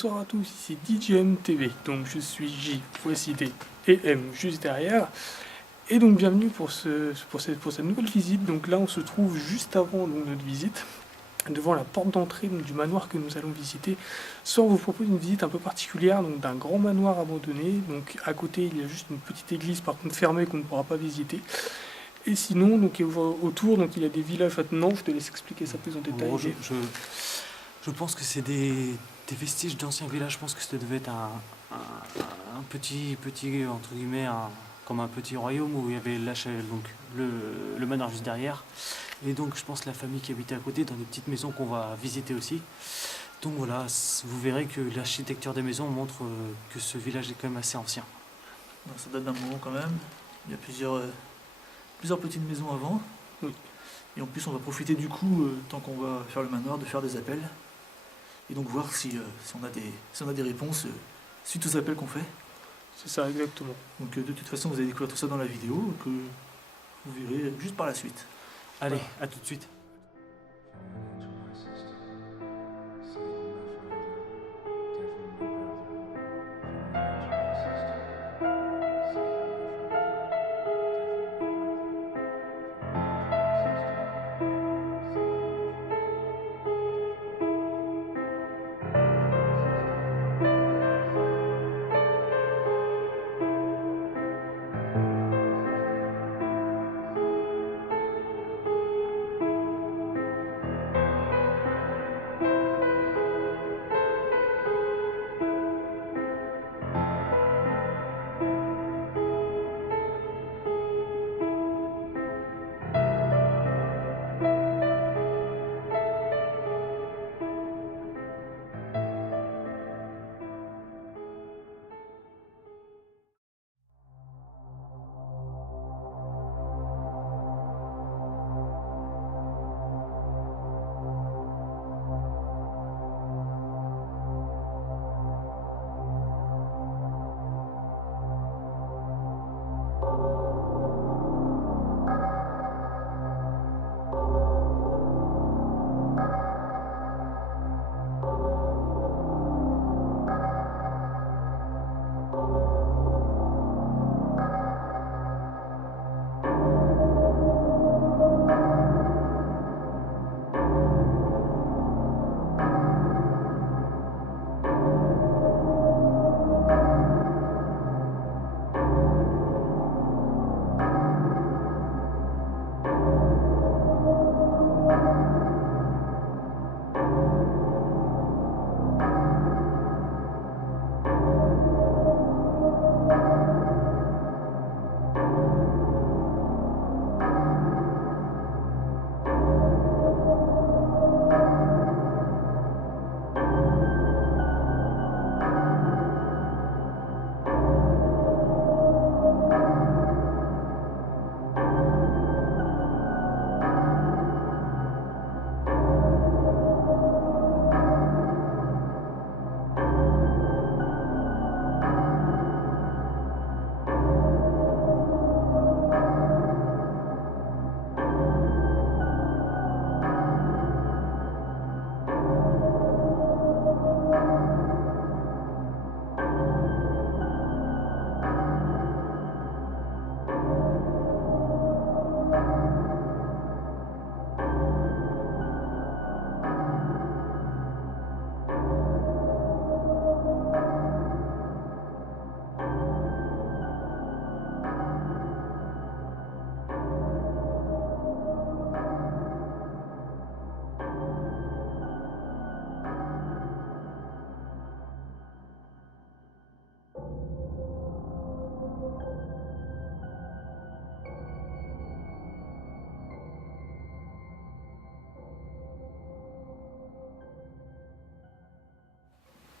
Bonsoir à tous, ici DJM TV, donc je suis J, voici D et M juste derrière. Et donc bienvenue pour cette nouvelle visite. Donc là on se trouve juste avant donc, notre visite, devant la porte d'entrée du manoir que nous allons visiter. Ce soir on vous propose une visite un peu particulière, donc d'un grand manoir abandonné. Donc à côté il y a juste une petite église par contre fermée qu'on ne pourra pas visiter. Et sinon, donc autour, donc il y a des villages attenants, je te laisse expliquer ça plus en détail. Bon, je pense que c'est des vestiges d'anciens villages. Je pense que ça devait être un petit, entre guillemets, comme un petit royaume où il y avait donc le manoir juste derrière. Et donc je pense la famille qui habitait à côté dans des petites maisons qu'on va visiter aussi. Donc voilà, vous verrez que l'architecture des maisons montre que ce village est quand même assez ancien. Ça date d'un moment quand même. Il y a plusieurs petites maisons avant. Oui. Et en plus, on va profiter du coup, tant qu'on va faire le manoir, de faire des appels. Et donc voir si on a des réponses suite aux appels qu'on fait. C'est ça, exactement. Donc de toute façon, vous allez découvrir tout ça dans la vidéo, que vous verrez juste par la suite. Allez, à tout de suite.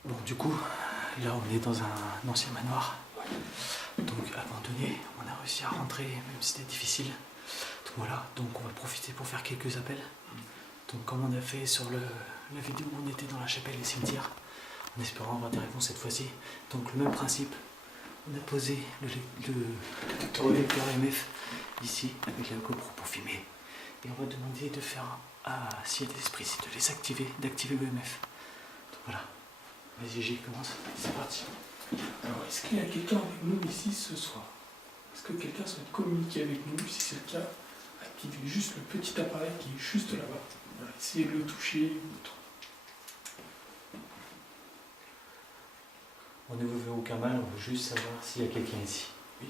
Bon, du coup, là on est dans un ancien manoir, donc abandonné. On a réussi à rentrer, même si c'était difficile. Donc voilà, donc on va profiter pour faire quelques appels. Donc comme on a fait sur la vidéo où on était dans la chapelle et le cimetière, en espérant avoir des réponses cette fois-ci. Donc le même principe, on a posé le lecteur EMF ici avec la GoPro pour filmer. Et on va demander de faire, s'il y a des esprits, de les activer, d'activer l'EMF. Donc voilà. Vas-y, j'y commence. C'est parti. Alors, est-ce qu'il y a quelqu'un avec nous ici ce soir? Est-ce que quelqu'un souhaite communiquer avec nous? Si c'est le cas, activez juste le petit appareil qui est juste là-bas. Voilà, essayez de le toucher ou autre. On ne vous veut aucun mal, on veut juste savoir s'il y a quelqu'un ici. Oui.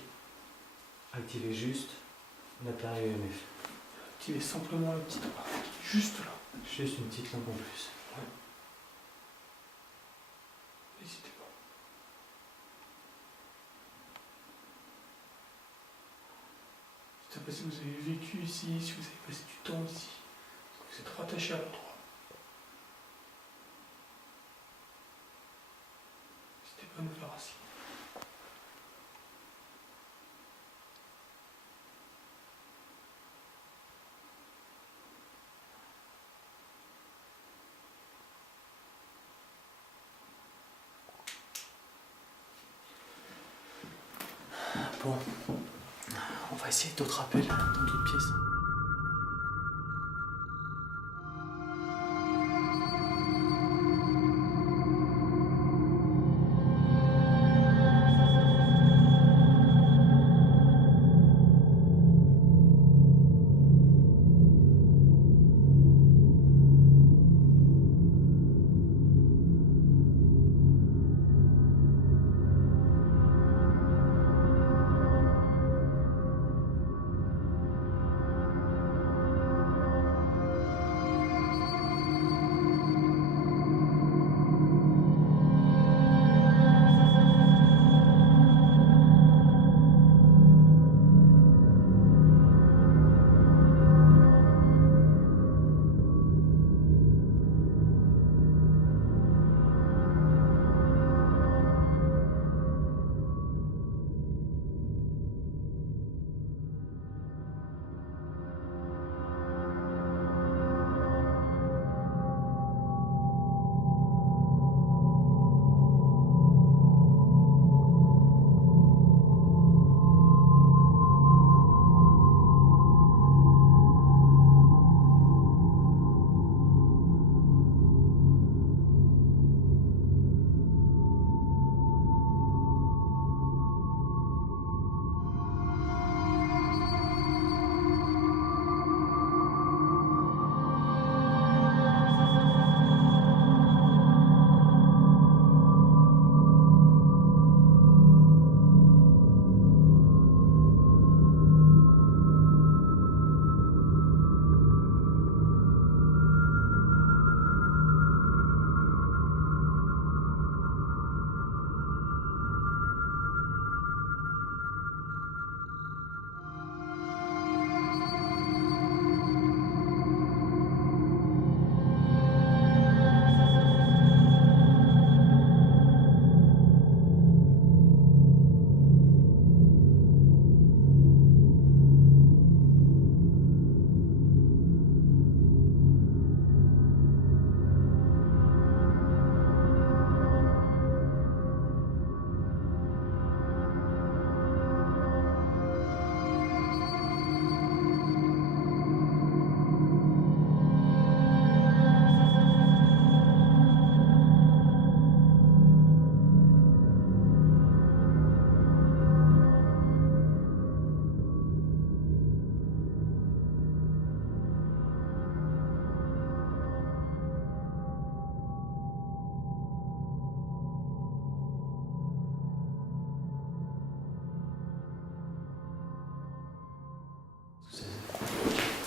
Activez juste l'appareil EMF. Activez simplement le petit appareil qui est juste là. Juste une petite lampe en plus. N'hésitez pas. Je ne sais pas si vous avez vécu ici, si vous avez passé du temps ici. Est-ce que vous êtes rattaché à l'endroit? N'hésitez pas à nous faire ainsi. Bon, on va essayer d'autres appels dans d'autres pièces.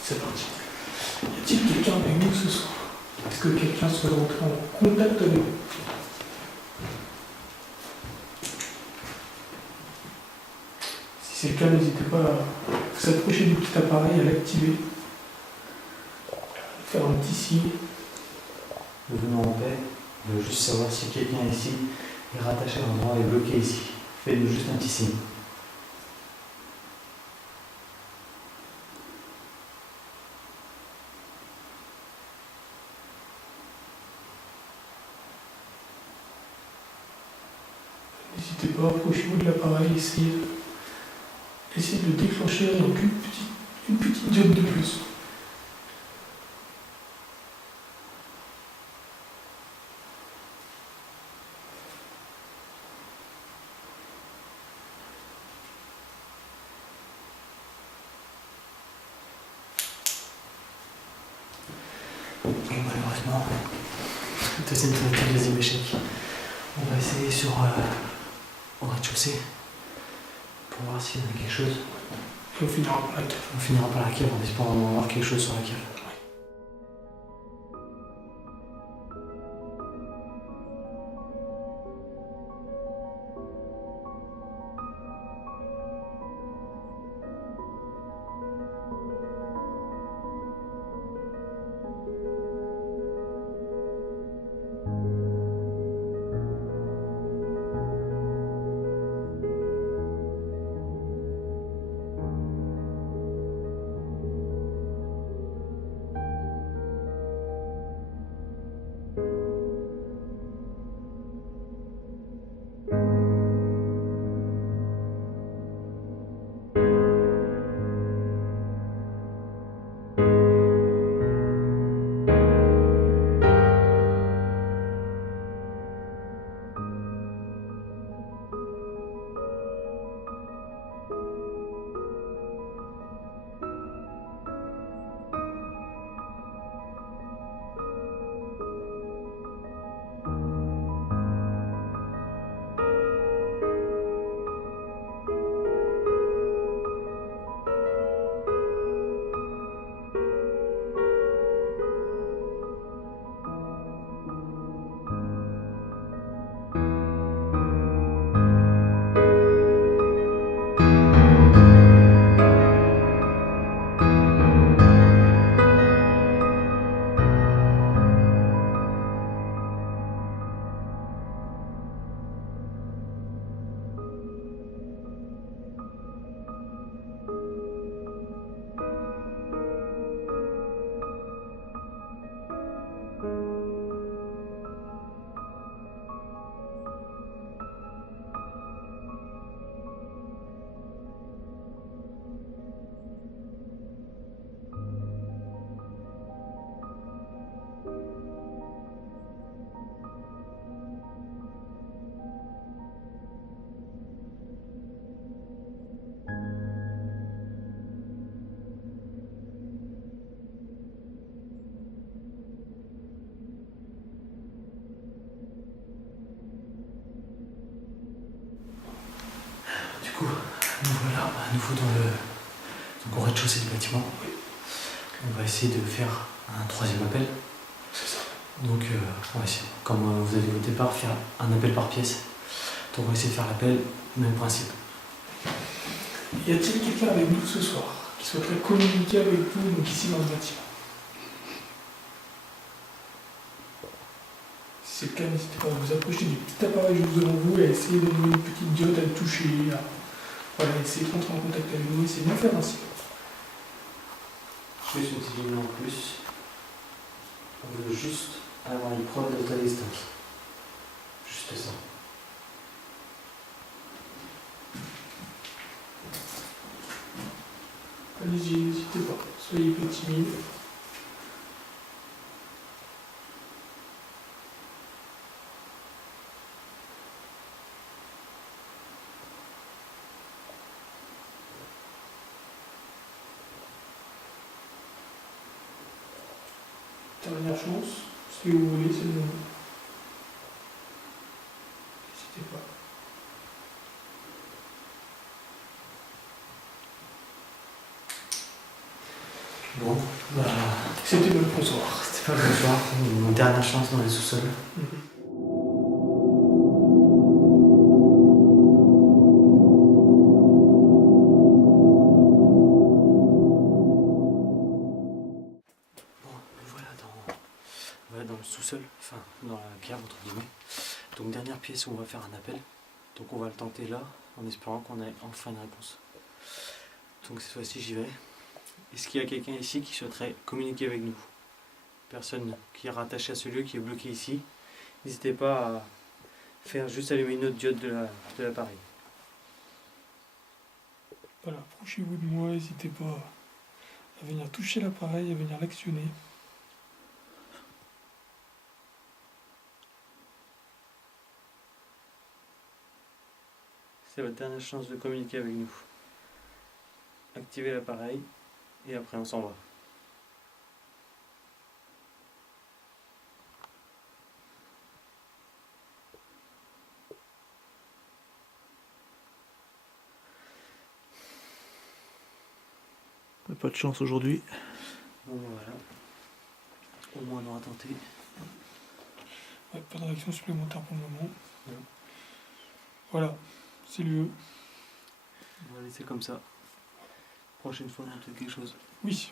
C'est parti. Y a-t-il quelqu'un avec nous ce soir? Est-ce que quelqu'un souhaite rentrer en contact avec nous? Si c'est le cas, n'hésitez pas à s'approcher du petit appareil, à l'activer, faire un petit signe. Nous venons en paix, on veut juste savoir si quelqu'un ici est rattaché à l'endroit et bloqué ici. Faites-nous juste un petit signe. N'hésitez pas, approchez-vous de l'appareil, essayez de déclencher donc une petite diode de plus. Et malheureusement, deuxième échec. On va essayer au rez-de-chaussée pour voir s'il y a quelque chose. Et on finira par la cave. On finira par la cave en espérant avoir quelque chose sur la cave. Nous voilà à nouveau donc au rez-de-chaussée du bâtiment. On va essayer de faire un troisième appel. C'est ça. Donc on va essayer, comme vous avez au départ, faire un appel par pièce. Donc on va essayer de faire l'appel, même principe. Y a-t-il quelqu'un avec nous ce soir qui souhaiterait communiquer avec vous, donc ici dans le bâtiment? Si c'est le cas, n'hésitez pas à vous approcher du petit appareil juste devant vous et à essayer de donner une petite diode à le toucher, voilà, essayer de rentrer en contact avec nous, essayez de bien faire ainsi. Juste une petite lumière en plus. On veut juste avoir une preuve de ta distance. Juste ça. Allez-y, n'hésitez pas, soyez peu timide. Dernière chance, si vous voulez, c'est le moment. N'hésitez pas. Bon, bah, C'était notre bonsoir. c'était pas le soir, une dernière chance dans les sous-sols. Voilà dans le sous-sol, enfin dans la cave entre guillemets. Donc dernière pièce où on va faire un appel. Donc on va le tenter là, en espérant qu'on ait enfin une réponse. Donc cette fois-ci j'y vais. Est-ce qu'il y a quelqu'un ici qui souhaiterait communiquer avec nous? Personne qui est rattaché à ce lieu, qui est bloqué ici. N'hésitez pas à faire juste allumer une autre diode de l'appareil. Voilà, approchez-vous de moi, n'hésitez pas à venir toucher l'appareil, à venir l'actionner. C'est votre dernière chance de communiquer avec nous. Activez l'appareil et après on s'en va. Pas de chance aujourd'hui. Bon, voilà. Au moins, on aura tenté. Ouais, pas de réaction supplémentaire pour le moment. Non. Voilà, c'est lieu. On va laisser comme ça. Prochaine fois, on tente quelque chose. Oui.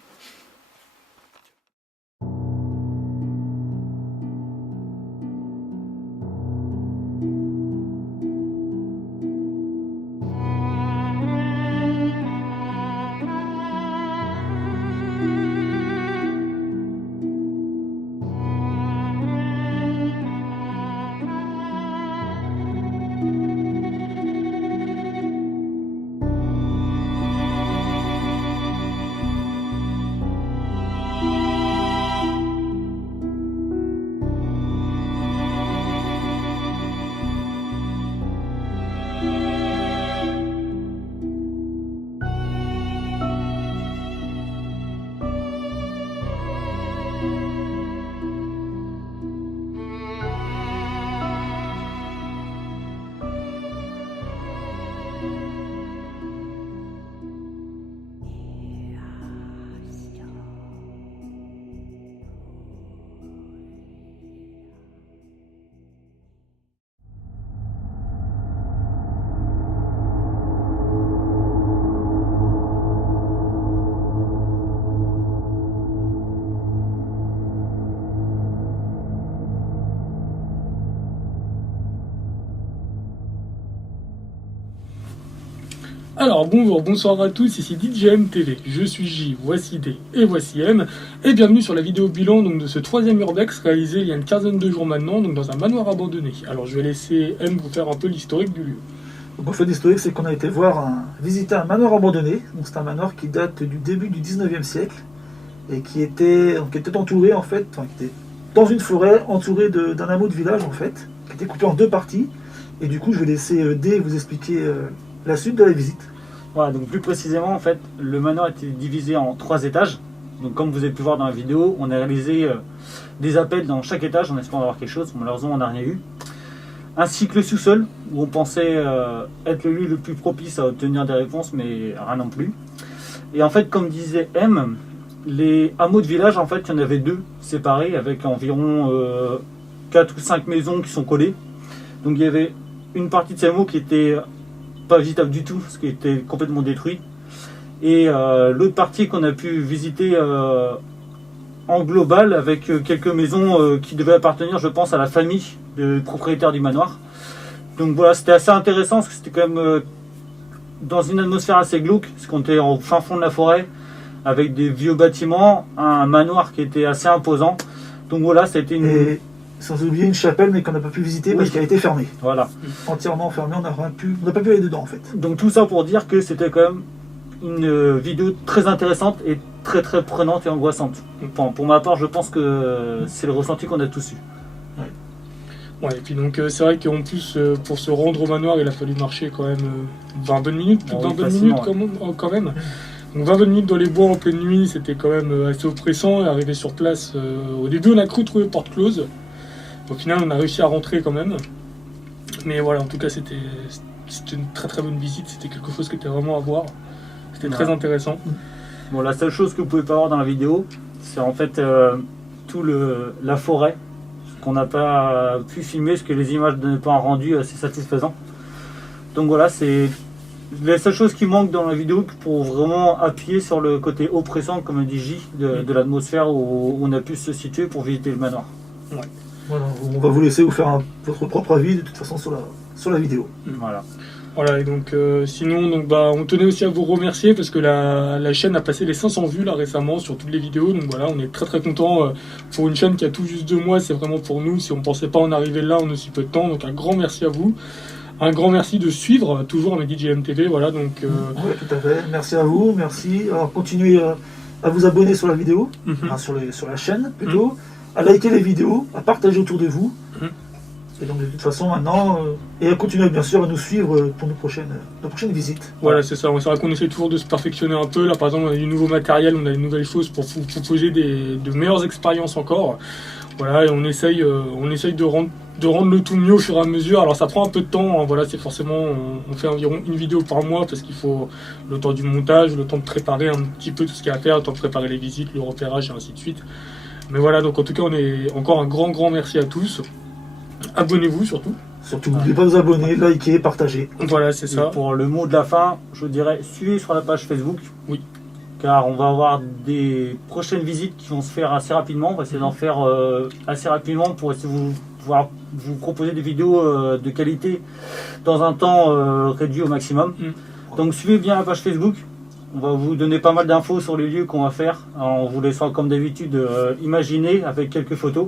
Alors bonjour, bonsoir à tous, ici DJM TV, je suis J, voici D et voici M, et bienvenue sur la vidéo bilan donc, de ce troisième urbex réalisé il y a une quinzaine de jours maintenant, donc dans un manoir abandonné. Alors je vais laisser M vous faire un peu l'historique du lieu. Donc, en fait, l'historique, c'est qu'on a été visiter un manoir abandonné. Donc c'est un manoir qui date du début du 19e siècle et qui était entouré en fait, qui était dans une forêt entouré d'un hameau de village en fait, qui était coupé en deux parties. Et du coup, je vais laisser D vous expliquer la suite de la visite. Voilà, donc plus précisément, en fait, le manoir était divisé en 3 étages. Donc comme vous avez pu voir dans la vidéo, on a réalisé des appels dans chaque étage en espérant avoir quelque chose. Malheureusement, on n'a rien eu. Ainsi que le sous-sol, où on pensait être le lieu le plus propice à obtenir des réponses, mais rien non plus. Et en fait, comme disait M, les hameaux de village, en fait, il y en avait 2 séparés, avec environ 4 ou 5 maisons qui sont collées. Donc il y avait une partie de ces hameaux qui était pas visitable du tout, parce qu'il était complètement détruit. Et l'autre partie qu'on a pu visiter en global, avec quelques maisons qui devaient appartenir, je pense, à la famille du propriétaire du manoir. Donc voilà, c'était assez intéressant, parce que c'était quand même dans une atmosphère assez glauque, parce qu'on était au fin fond de la forêt, avec des vieux bâtiments, un manoir qui était assez imposant. Donc voilà, ça a été une... Et sans oublier une chapelle, mais qu'on n'a pas pu visiter parce qu'elle a été fermée. Voilà. Entièrement fermée, on n'a pas pu aller dedans en fait. Donc tout ça pour dire que c'était quand même une vidéo très intéressante et très très prenante et angoissante. Enfin, pour ma part, je pense que c'est le ressenti qu'on a tous eu. Ouais, et puis donc c'est vrai qu'en plus pour se rendre au manoir il a fallu marcher quand même 20 bonnes minutes, plus de 20 bonnes minutes quand même. Donc 20 bonnes minutes dans les bois en pleine nuit, c'était quand même assez oppressant. Et arrivé sur place, au début on a cru trouver porte close. Au final on a réussi à rentrer quand même. Mais voilà, en tout cas c'était une très très bonne visite, c'était quelque chose qui était vraiment à voir. C'était très intéressant. Bon, la seule chose que vous pouvez pas voir dans la vidéo, c'est en fait la forêt, qu'on n'a pas pu filmer parce que les images ne donnaient pas un rendu assez satisfaisant. Donc voilà, c'est la seule chose qui manque dans la vidéo pour vraiment appuyer sur le côté oppressant, comme dit J, de l'atmosphère où on a pu se situer pour visiter le manoir. Ouais. Voilà, on va vous laisser vous faire votre propre avis de toute façon sur la vidéo. Voilà. Voilà, et donc sinon, on tenait aussi à vous remercier parce que la chaîne a passé les 500 vues là récemment sur toutes les vidéos. Donc voilà, on est très très content pour une chaîne qui a tout juste 2 mois, c'est vraiment pour nous. Si on ne pensait pas en arriver là en aussi peu de temps, donc un grand merci à vous. Un grand merci de suivre toujours à DJM TV. Voilà, donc. Oui, tout à fait. Merci à vous, merci. Alors continuez à vous abonner sur la vidéo, sur la chaîne plutôt, à liker les vidéos, à partager autour de vous. Et donc de toute façon maintenant, et à continuer bien sûr à nous suivre pour nos prochaines visites. Voilà, c'est ça. C'est vrai qu'on essaie toujours de se perfectionner un peu. Là par exemple on a du nouveau matériel, on a de nouvelles choses pour vous proposer de meilleures expériences encore. Voilà, et on essaye de rendre de rendre le tout mieux au fur et à mesure. Alors ça prend un peu de temps, hein, voilà, c'est forcément, on fait environ une vidéo par mois parce qu'il faut le temps du montage, le temps de préparer un petit peu tout ce qu'il y a à faire, le temps de préparer les visites, le repérage et ainsi de suite. Mais voilà, donc en tout cas, on est encore un grand merci à tous. Abonnez-vous surtout. Surtout, n'oubliez pas de vous abonner, liker, partager. Voilà, c'est ça. Et pour le mot de la fin, je dirais suivez sur la page Facebook. Oui. Car on va avoir des prochaines visites qui vont se faire assez rapidement. On va essayer d'en faire assez rapidement pour essayer de pouvoir vous proposer des vidéos de qualité dans un temps réduit au maximum. Donc suivez bien la page Facebook. On va vous donner pas mal d'infos sur les lieux qu'on va faire en vous laissant comme d'habitude imaginer avec quelques photos.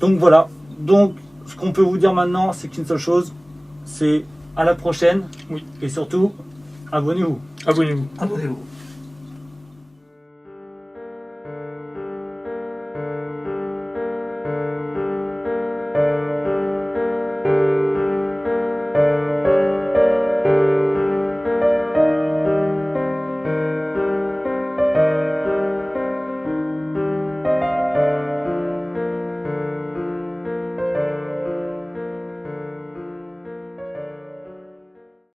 Donc voilà. Donc ce qu'on peut vous dire maintenant, c'est qu'une seule chose, c'est à la prochaine. Oui. Et surtout, abonnez-vous. Abonnez-vous. Abonnez-vous.